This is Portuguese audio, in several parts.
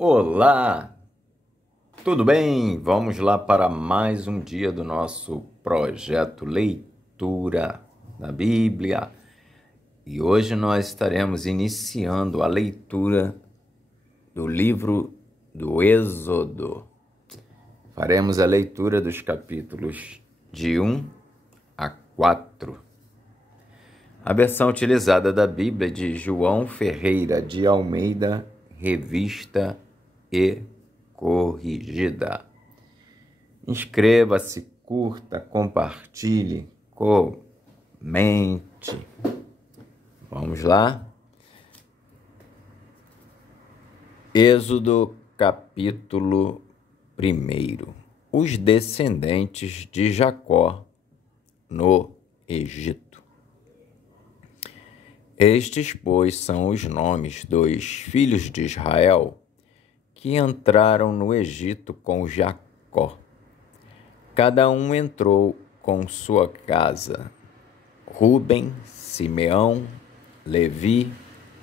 Olá, tudo bem? Vamos lá para mais um dia do nosso projeto Leitura da Bíblia. E hoje nós estaremos iniciando a leitura do livro do Êxodo. Faremos a leitura dos capítulos de 1 a 4. A versão utilizada da Bíblia é de João Ferreira de Almeida, revista e corrigida. Inscreva-se, curta, compartilhe, comente. Vamos lá? Êxodo capítulo 1. Os descendentes de Jacó no Egito. Estes, pois, são os nomes dos filhos de Israel que entraram no Egito com Jacó. Cada um entrou com sua casa: Ruben, Simeão, Levi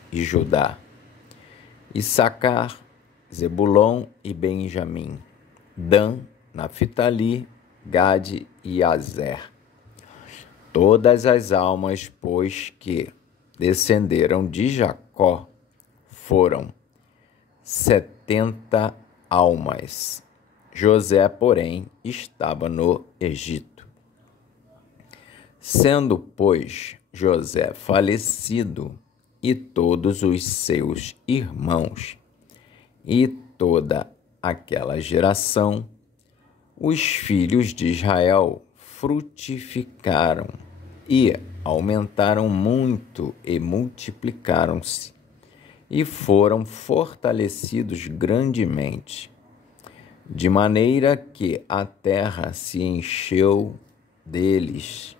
e Judá, Issacar, Zebulon e Benjamim, Dan, Naftali, Gade e Azer. Todas as almas, pois, que descenderam de Jacó foram 70 almas. José, porém, estava no Egito. Sendo, pois, José falecido, e todos os seus irmãos, e toda aquela geração, os filhos de Israel frutificaram e aumentaram muito e multiplicaram-se, e foram fortalecidos grandemente, de maneira que a terra se encheu deles.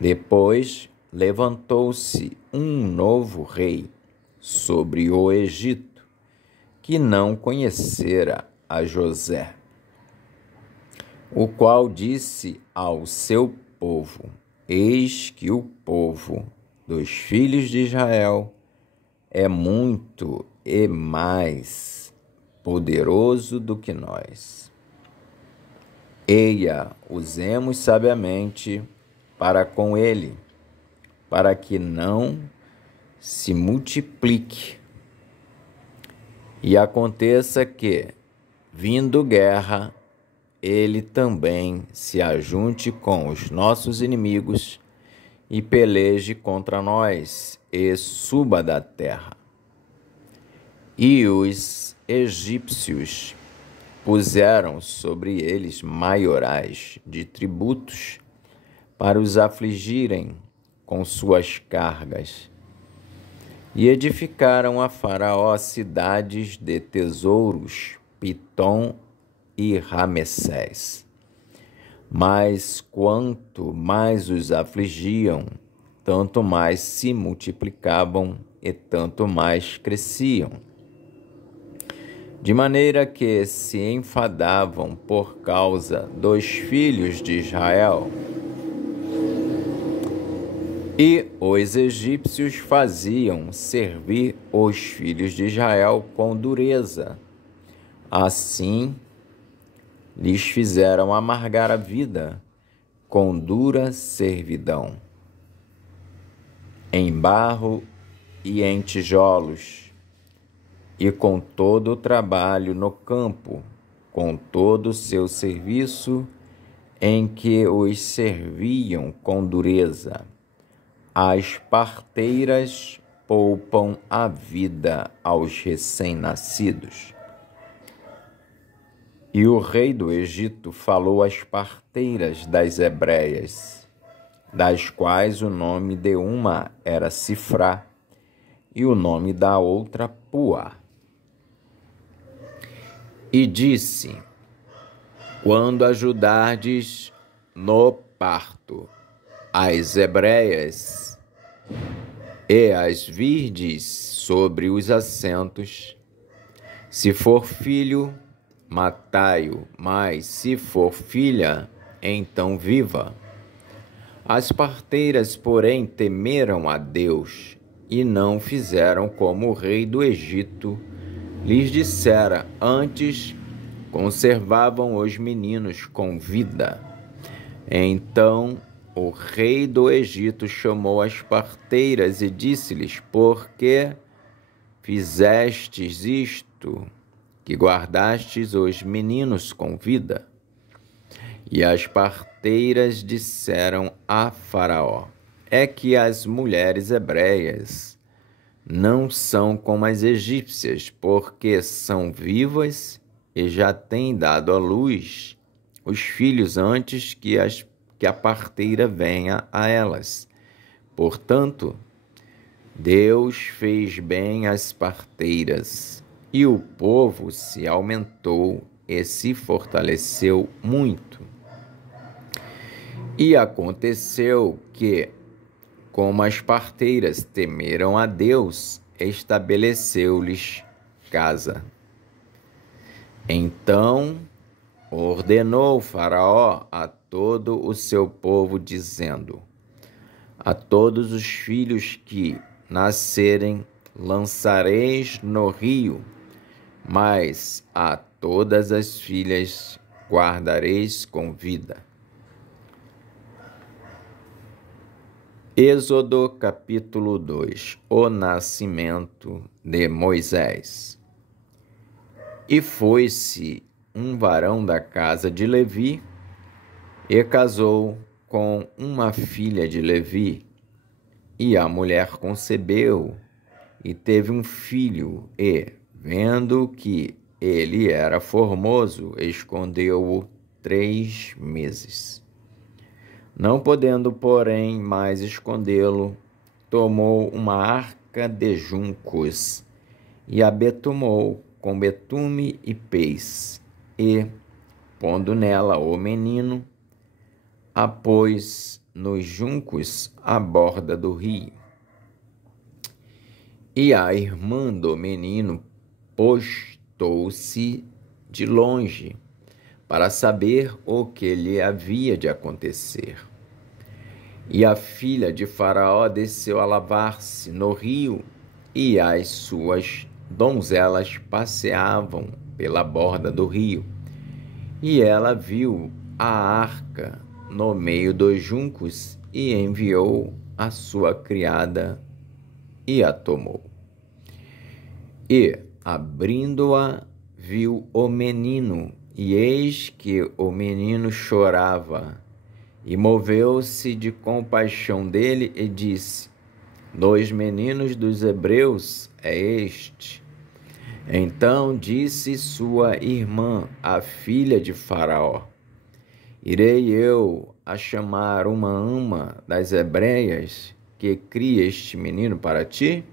Depois levantou-se um novo rei sobre o Egito, que não conhecera a José, o qual disse ao seu povo: Eis que o povo dos filhos de Israel é muito e mais poderoso do que nós. Eia, usemos sabiamente para com ele, para que não se multiplique. E aconteça que, vindo guerra, ele também se ajunte com os nossos inimigos e peleje contra nós e suba da terra. E os egípcios puseram sobre eles maiorais de tributos para os afligirem com suas cargas. E edificaram a Faraó cidades de tesouros, Pitom e Ramessés. Mas quanto mais os afligiam, tanto mais se multiplicavam e tanto mais cresciam. De maneira que se enfadavam por causa dos filhos de Israel. E os egípcios faziam servir os filhos de Israel com dureza. Assim, lhes fizeram amargar a vida com dura servidão, em barro e em tijolos, e com todo o trabalho no campo, com todo o seu serviço, em que os serviam com dureza. As parteiras poupam a vida aos recém-nascidos. E o rei do Egito falou às parteiras das hebreias, das quais o nome de uma era Sifrá, e o nome da outra Pua. E disse: Quando ajudardes no parto as hebreias, e as virdes sobre os assentos, se for filho, matai-o, mas se for filha, então viva. As parteiras, porém, temeram a Deus e não fizeram como o rei do Egito lhes dissera: antes conservavam os meninos com vida. Então o rei do Egito chamou as parteiras e disse-lhes: por que fizestes isto, que guardastes os meninos com vida? E as parteiras disseram a Faraó: é que as mulheres hebreias não são como as egípcias, porque são vivas e já têm dado à luz os filhos antes que a parteira venha a elas. Portanto, Deus fez bem às parteiras, e o povo se aumentou e se fortaleceu muito. E aconteceu que, como as parteiras temeram a Deus, estabeleceu-lhes casa. Então ordenou Faraó a todo o seu povo, dizendo: a todos os filhos que nascerem lançareis no rio, mas a todas as filhas guardareis com vida. Êxodo capítulo 2. O nascimento de Moisés. E foi-se um varão da casa de Levi, e casou com uma filha de Levi, e a mulher concebeu, e teve um filho, e, vendo que ele era formoso, escondeu-o 3 meses. Não podendo, porém, mais escondê-lo, tomou uma arca de juncos e a betumou com betume e pez, e, pondo nela o menino, a pôs nos juncos à borda do rio. E a irmã do menino postou-se de longe, para saber o que lhe havia de acontecer. E a filha de Faraó desceu a lavar-se no rio, e as suas donzelas passeavam pela borda do rio. E ela viu a arca no meio dos juncos, e enviou a sua criada, e a tomou. E, abrindo-a, viu o menino, e eis que o menino chorava, e moveu-se de compaixão dele e disse: dos meninos dos hebreus é este. Então disse sua irmã, a filha de Faraó: irei eu a chamar uma ama das hebreias que cria este menino para ti?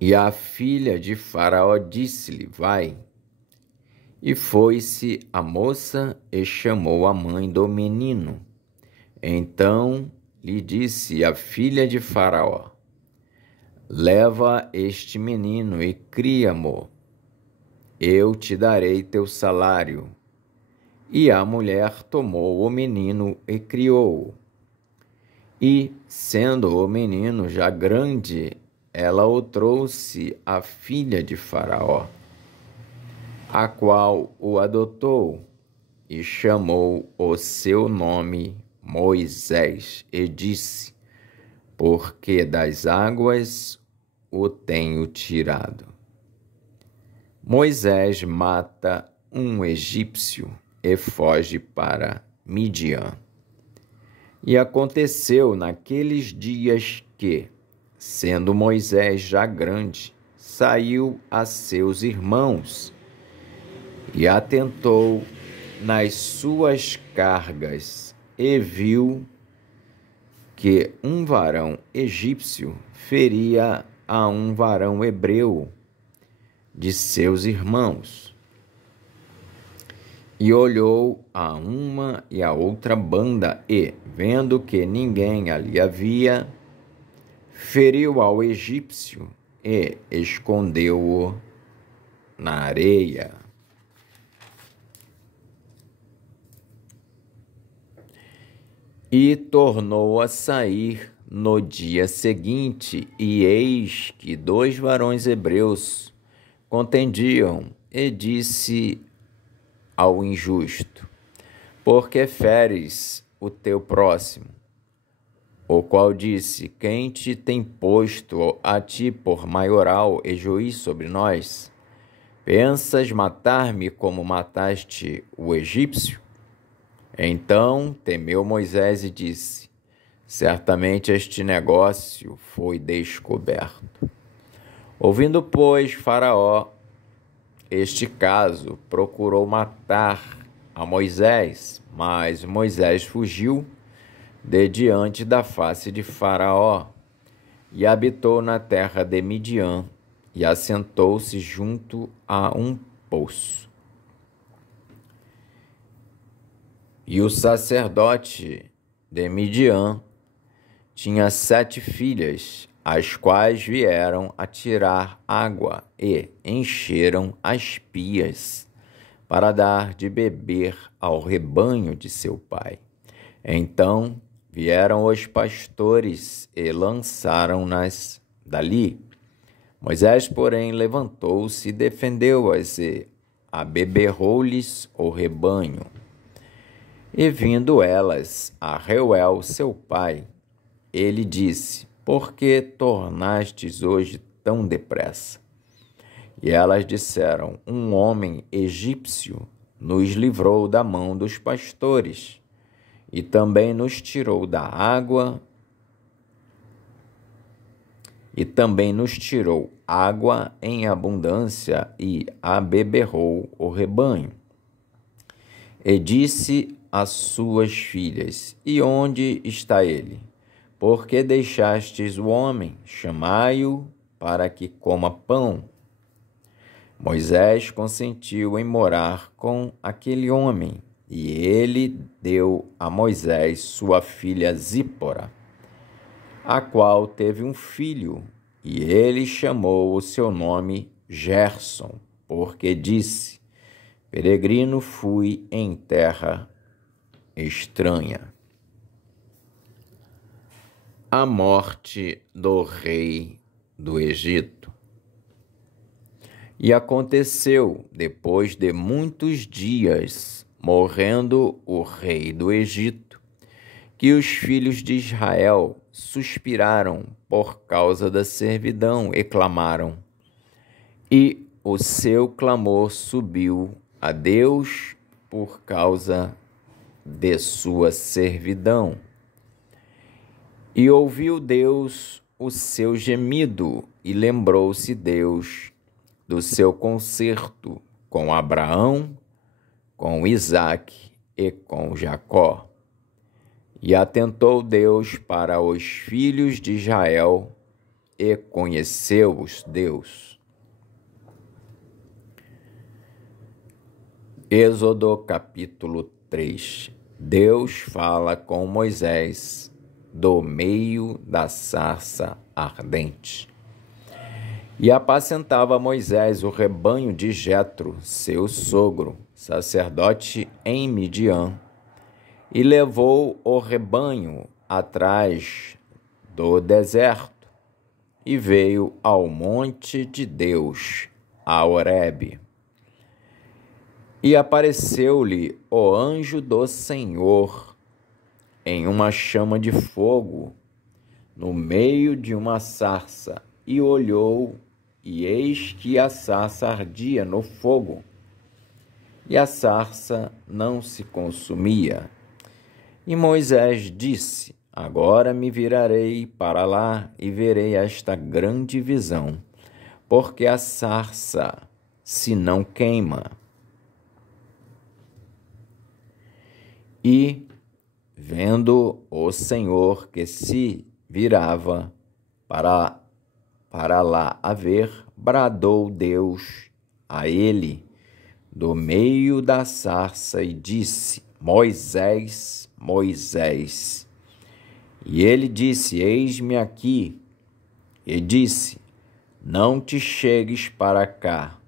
E a filha de Faraó disse-lhe: vai. E foi-se a moça e chamou a mãe do menino. Então lhe disse a filha de Faraó: leva este menino e cria-mo, eu te darei teu salário. E a mulher tomou o menino e criou-o. E, sendo o menino já grande, ela o trouxe à filha de Faraó, a qual o adotou, e chamou o seu nome Moisés, e disse: porque das águas o tenho tirado. Moisés mata um egípcio e foge para Midian. E aconteceu naqueles dias que, sendo Moisés já grande, saiu a seus irmãos e atentou nas suas cargas, e viu que um varão egípcio feria a um varão hebreu de seus irmãos. E olhou a uma e a outra banda, e, vendo que ninguém ali havia, feriu ao egípcio e escondeu-o na areia. E tornou a sair no dia seguinte, e eis que 2 varões hebreus contendiam, e disse ao injusto: por que feres o teu próximo? O qual disse: quem te tem posto a ti por maioral e juiz sobre nós? Pensas matar-me como mataste o egípcio? Então temeu Moisés e disse: certamente este negócio foi descoberto. Ouvindo, pois, Faraó este caso, procurou matar a Moisés, mas Moisés fugiu de diante da face de Faraó e habitou na terra de Midian e assentou-se junto a um poço. E o sacerdote de Midian tinha 7 filhas, as quais vieram a tirar água e encheram as pias para dar de beber ao rebanho de seu pai. Então vieram os pastores e lançaram-nas dali. Moisés, porém, levantou-se e defendeu-as e abeberrou-lhes o rebanho. E vindo elas a Reuel, seu pai, ele disse: por que tornastes hoje tão depressa? E elas disseram: um homem egípcio nos livrou da mão dos pastores e também nos tirou da água em abundância e abeberrou o rebanho. E disse às suas filhas: e onde está ele? Por que deixastes o homem? Chamai-o para que coma pão. Moisés consentiu em morar com aquele homem, e ele deu a Moisés sua filha Zípora, a qual teve um filho, e ele chamou o seu nome Gerson, porque disse: peregrino fui em terra estranha. A morte do rei do Egito. E aconteceu, depois de muitos dias, morrendo o rei do Egito, que os filhos de Israel suspiraram por causa da servidão e clamaram. E o seu clamor subiu a Deus por causa de sua servidão. E ouviu Deus o seu gemido, e lembrou-se Deus do seu concerto com Abraão, com Isaque e com Jacó. E atentou Deus para os filhos de Israel, e conheceu-os Deus. Êxodo capítulo 3. Deus fala com Moisés do meio da sarça ardente. E apacentava Moisés o rebanho de Jetro, seu sogro, sacerdote em Midian, e levou o rebanho atrás do deserto, e veio ao monte de Deus, a Horebe. E apareceu-lhe o anjo do Senhor em uma chama de fogo, no meio de uma sarça, e olhou, e eis que a sarça ardia no fogo, e a sarça não se consumia. E Moisés disse: agora me virarei para lá e verei esta grande visão, porque a sarça se não queima. E, vendo o Senhor que se virava para lá a ver, bradou Deus a ele do meio da sarça e disse: Moisés, Moisés. E ele disse: eis-me aqui. E disse: não te chegues para cá,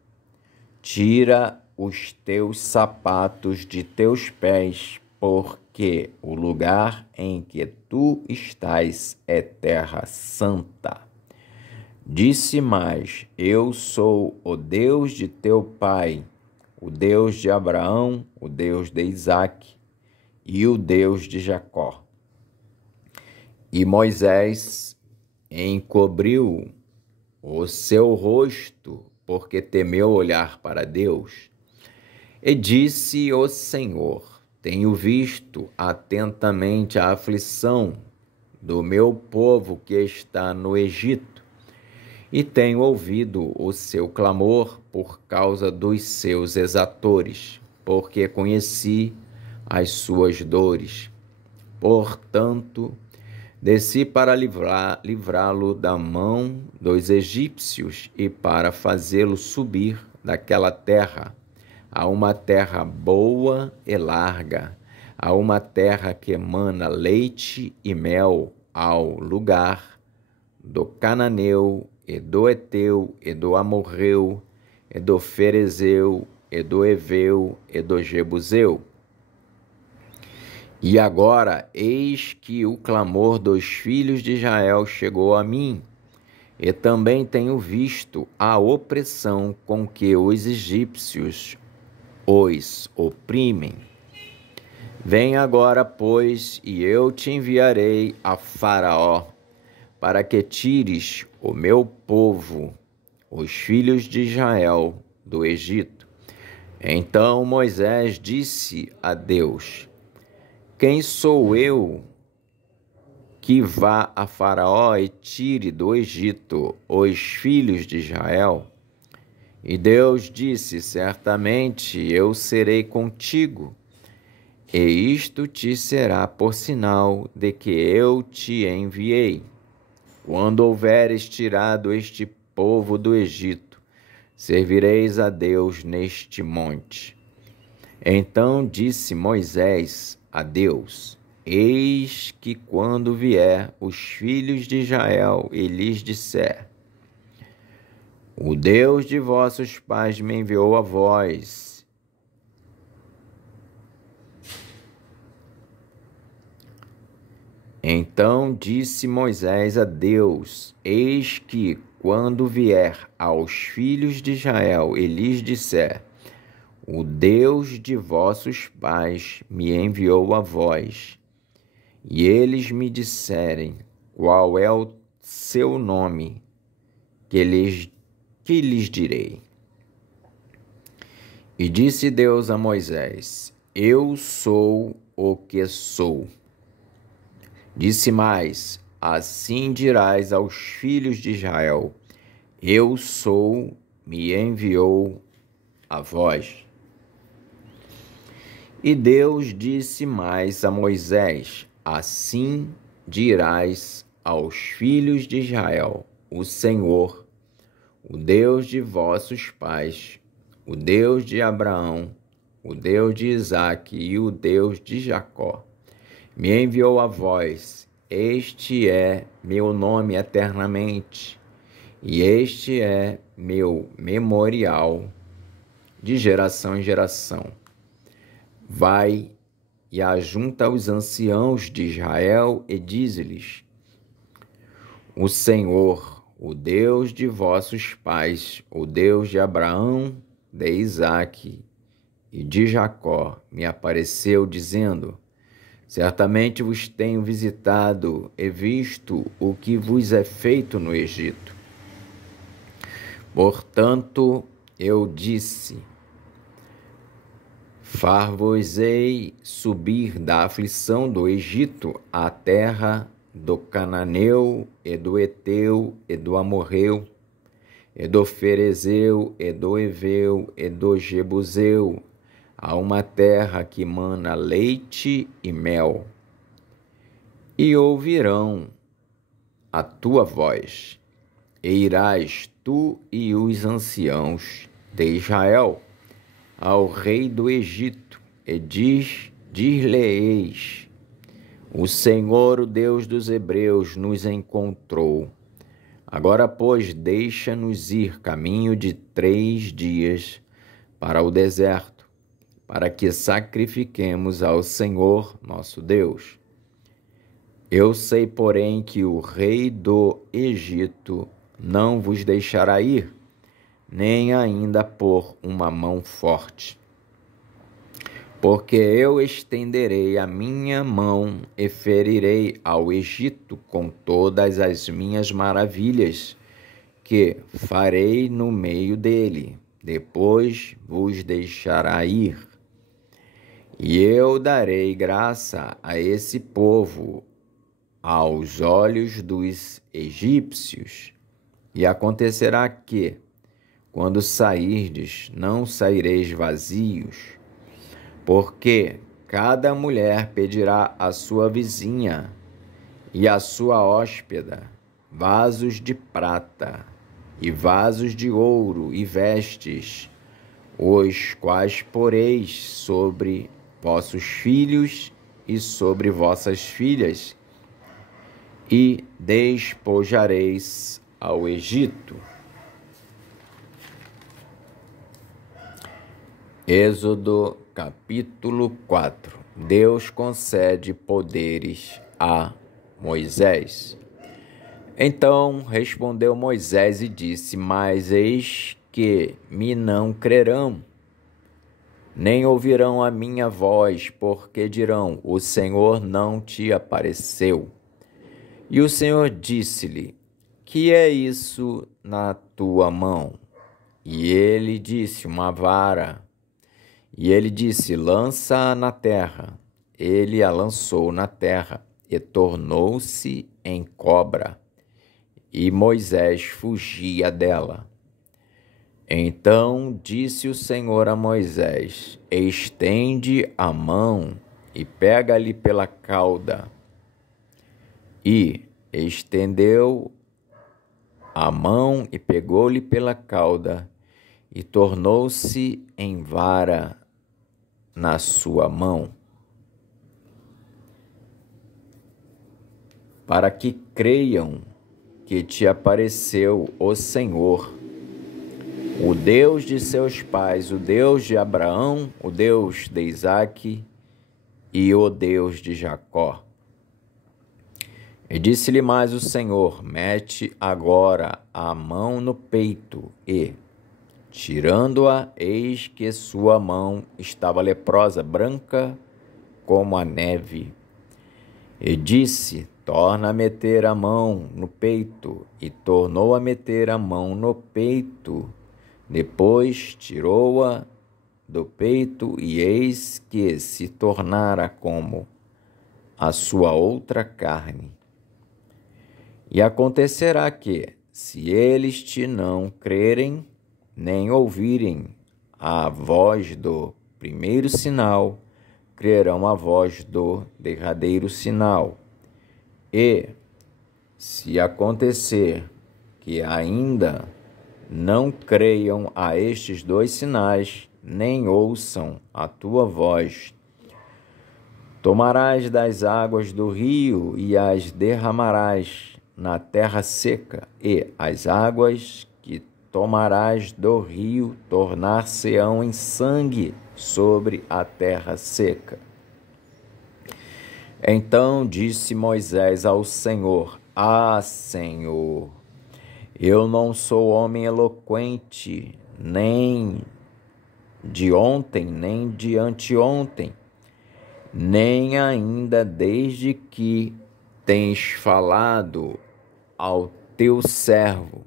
tira os teus sapatos de teus pés, porque o lugar em que tu estás é terra santa. Disse mais: Eu sou o Deus de teu pai, o Deus de Abraão, o Deus de Isaque e o Deus de Jacó. E Moisés encobriu o seu rosto, porque temeu olhar para Deus. E disse o Senhor: Tenho visto atentamente a aflição do meu povo que está no Egito, e tenho ouvido o seu clamor por causa dos seus exatores, porque conheci as suas dores. Portanto, desci para livrá-lo da mão dos egípcios e para fazê-lo subir daquela terra a uma terra boa e larga, a uma terra que emana leite e mel, ao lugar do cananeu, e do Eteu, e do Amorreu, e do Ferezeu, e do Eveu, e do Jebuseu. E agora, eis que o clamor dos filhos de Israel chegou a mim, e também tenho visto a opressão com que os egípcios os oprimem. Vem agora, pois, e eu te enviarei a Faraó, para que tires o meu povo, os filhos de Israel, do Egito. Então Moisés disse a Deus: Quem sou eu que vá a Faraó e tire do Egito os filhos de Israel? E Deus disse: Certamente eu serei contigo, e isto te será por sinal de que eu te enviei. Quando houveres tirado este povo do Egito, servireis a Deus neste monte. Então disse Moisés a Deus: Eis que quando vier os filhos de Israel e lhes disser: O Deus de vossos pais me enviou a vós, então disse Moisés a Deus: Eis que, quando vier aos filhos de Israel e lhes disser: O Deus de vossos pais me enviou a vós, e eles me disserem: Qual é o seu nome? Que lhes direi? E disse Deus a Moisés: Eu sou o que sou. Disse mais: Assim dirás aos filhos de Israel: Eu sou, me enviou a vós. E Deus disse mais a Moisés: Assim dirás aos filhos de Israel: O Senhor, o Deus de vossos pais, o Deus de Abraão, o Deus de Isaque e o Deus de Jacó, me enviou a vós. Este é meu nome eternamente, e este é meu memorial de geração em geração. Vai e ajunta os anciãos de Israel e dize-lhes: O Senhor, o Deus de vossos pais, o Deus de Abraão, de Isaque e de Jacó, me apareceu dizendo: Certamente vos tenho visitado e visto o que vos é feito no Egito. Portanto, eu disse: Far-vos-ei subir da aflição do Egito à terra do Cananeu, e do Eteu, e do Amorreu, e do Ferezeu, e do Eveu, e do Jebuseu, a uma terra que mana leite e mel. E ouvirão a tua voz, e irás tu e os anciãos de Israel ao rei do Egito, e dir-lhe-eis: O Senhor, o Deus dos hebreus, nos encontrou. Agora, pois, deixa-nos ir caminho de 3 dias para o deserto, para que sacrifiquemos ao Senhor nosso Deus. Eu sei, porém, que o rei do Egito não vos deixará ir, nem ainda pôr uma mão forte. Porque eu estenderei a minha mão e ferirei ao Egito com todas as minhas maravilhas, que farei no meio dele. Depois vos deixará ir. E eu darei graça a esse povo aos olhos dos egípcios. E acontecerá que, quando sairdes, não saireis vazios, porque cada mulher pedirá à sua vizinha e à sua hóspeda vasos de prata e vasos de ouro e vestes, os quais poreis sobre vossos filhos e sobre vossas filhas, e despojareis ao Egito. Êxodo capítulo 4. Deus concede poderes a Moisés. Então respondeu Moisés e disse: Mas eis que me não crerão, nem ouvirão a minha voz, porque dirão: O Senhor não te apareceu. E o Senhor disse-lhe: Que é isso na tua mão? E ele disse: Uma vara. E ele disse: Lança-a na terra. Ele a lançou na terra, e tornou-se em cobra. E Moisés fugia dela. Então disse o Senhor a Moisés: Estende a mão e pega-lhe pela cauda. E estendeu a mão e pegou-lhe pela cauda, e tornou-se em vara na sua mão, para que creiam que te apareceu o Senhor, o Deus de seus pais, o Deus de Abraão, o Deus de Isaque e o Deus de Jacó. E disse-lhe mais o Senhor: Mete agora a mão no peito, e, tirando-a, eis que sua mão estava leprosa, branca como a neve. E disse: Torna a meter a mão no peito. E tornou a meter a mão no peito. Depois tirou-a do peito, e eis que se tornara como a sua outra carne. E acontecerá que, se eles te não crerem, nem ouvirem a voz do primeiro sinal, crerão a voz do derradeiro sinal. E, se acontecer que ainda não creiam a estes dois sinais, nem ouçam a tua voz, tomarás das águas do rio e as derramarás na terra seca, e as águas que tomarás do rio tornar-se-ão em sangue sobre a terra seca. Então disse Moisés ao Senhor: Senhor, eu não sou homem eloquente, nem de ontem, nem de anteontem, nem ainda desde que tens falado ao teu servo,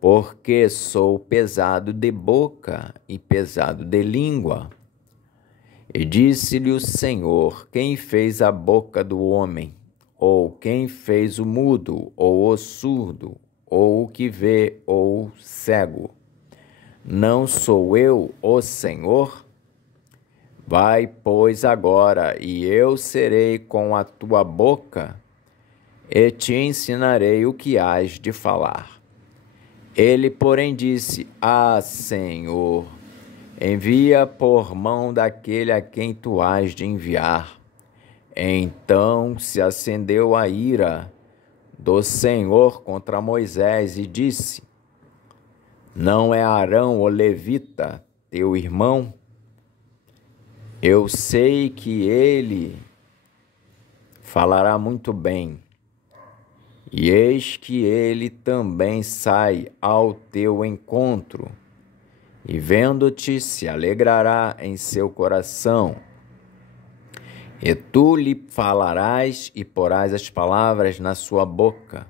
porque sou pesado de boca e pesado de língua. E disse-lhe o Senhor: Quem fez a boca do homem? Ou quem fez o mudo, ou o surdo, ou o que vê, ou o cego? Não sou eu, o Senhor? Vai, pois, agora, e eu serei com a tua boca, e te ensinarei o que hás de falar. Ele, porém, disse: Senhor, envia por mão daquele a quem tu hás de enviar. Então se acendeu a ira do Senhor contra Moisés e disse: Não é Arão, o levita, teu irmão? Eu sei que ele falará muito bem, E eis que ele também sai ao teu encontro, e vendo-te se alegrará em seu coração. E tu lhe falarás e porás as palavras na sua boca.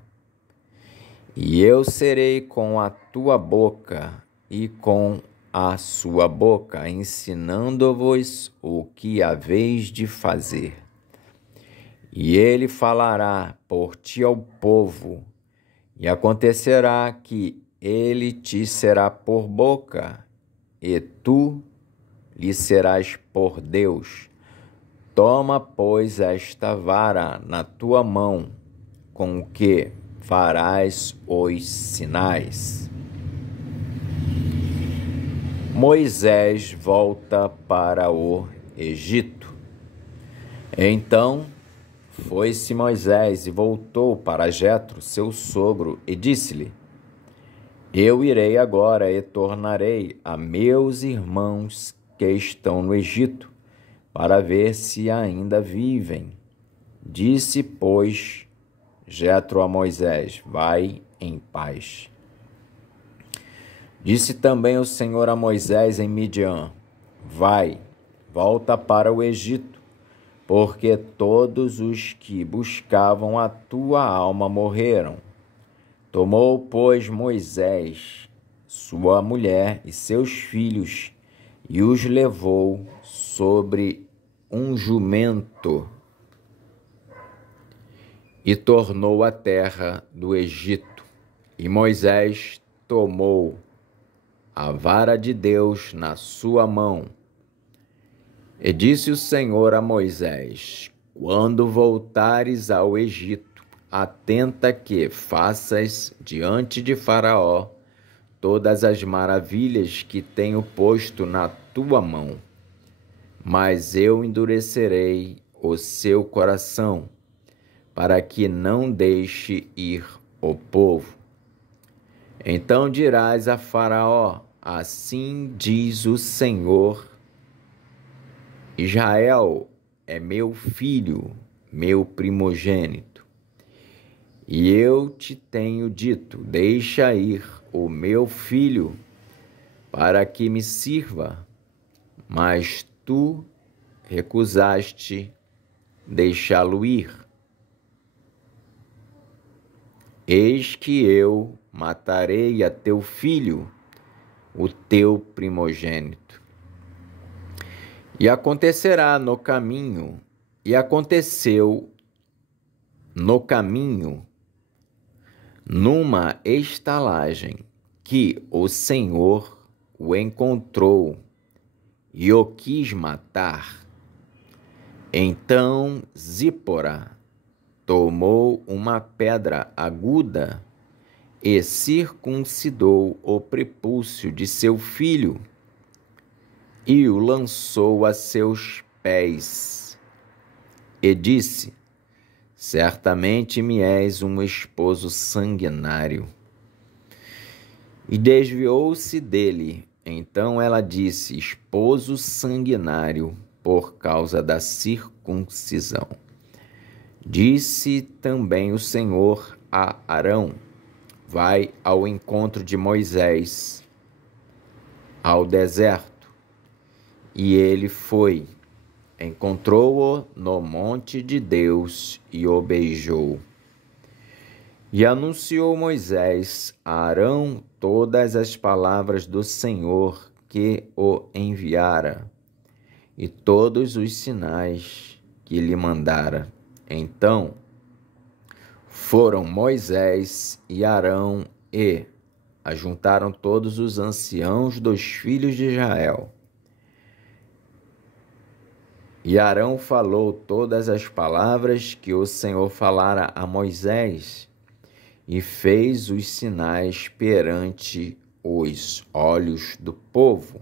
E eu serei com a tua boca e com a sua boca, ensinando-vos o que haveis de fazer. E ele falará por ti ao povo, e acontecerá que ele te será por boca, e tu lhe serás por Deus. Toma, pois, esta vara na tua mão, com que farás os sinais. Moisés volta para o Egito. Então foi-se Moisés e voltou para Jetro, seu sogro, e disse-lhe: Eu irei agora e tornarei a meus irmãos que estão no Egito, para ver se ainda vivem. Disse, pois, Jetro a Moisés: Vai em paz. Disse também o Senhor a Moisés em Midian: Vai, volta para o Egito, porque todos os que buscavam a tua alma morreram. Tomou, pois, Moisés sua mulher e seus filhos e os levou sobre um jumento e tornou à terra do Egito. E Moisés tomou a vara de Deus na sua mão. E disse o Senhor a Moisés: Quando voltares ao Egito, atenta que faças diante de Faraó todas as maravilhas que tenho posto na tua mão. Mas eu endurecerei o seu coração, para que não deixe ir o povo. Então dirás a Faraó: Assim diz o Senhor: Israel é meu filho, meu primogênito. E eu te tenho dito: Deixa ir o meu filho, para que me sirva. Mas tu recusaste deixá-lo ir. Eis que eu matarei a teu filho, o teu primogênito. E acontecerá no caminho, e aconteceu no caminho, numa estalagem, que o Senhor o encontrou e o quis matar. Então Zípora tomou uma pedra aguda e circuncidou o prepúcio de seu filho e o lançou a seus pés. E disse: Certamente me és um esposo sanguinário. E desviou-se dele. Então ela disse: Esposo sanguinário, por causa da circuncisão. Disse também o Senhor a Arão: Vai ao encontro de Moisés ao deserto. E ele foi, encontrou-o no monte de Deus e o beijou. E anunciou Moisés a Arão todas as palavras do Senhor que o enviara, e todos os sinais que lhe mandara. Então foram Moisés e Arão e ajuntaram todos os anciãos dos filhos de Israel. E Arão falou todas as palavras que o Senhor falara a Moisés, e fez os sinais perante os olhos do povo.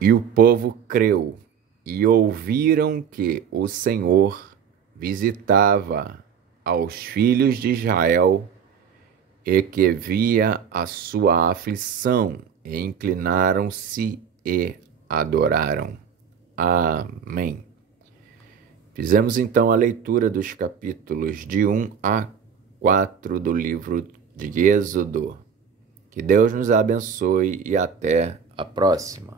E o povo creu, e ouviram que o Senhor visitava aos filhos de Israel, e que via a sua aflição, e inclinaram-se e adoraram. Amém. Fizemos então a leitura dos capítulos de 1 a 4 do livro de Êxodo. Que Deus nos abençoe e até a próxima.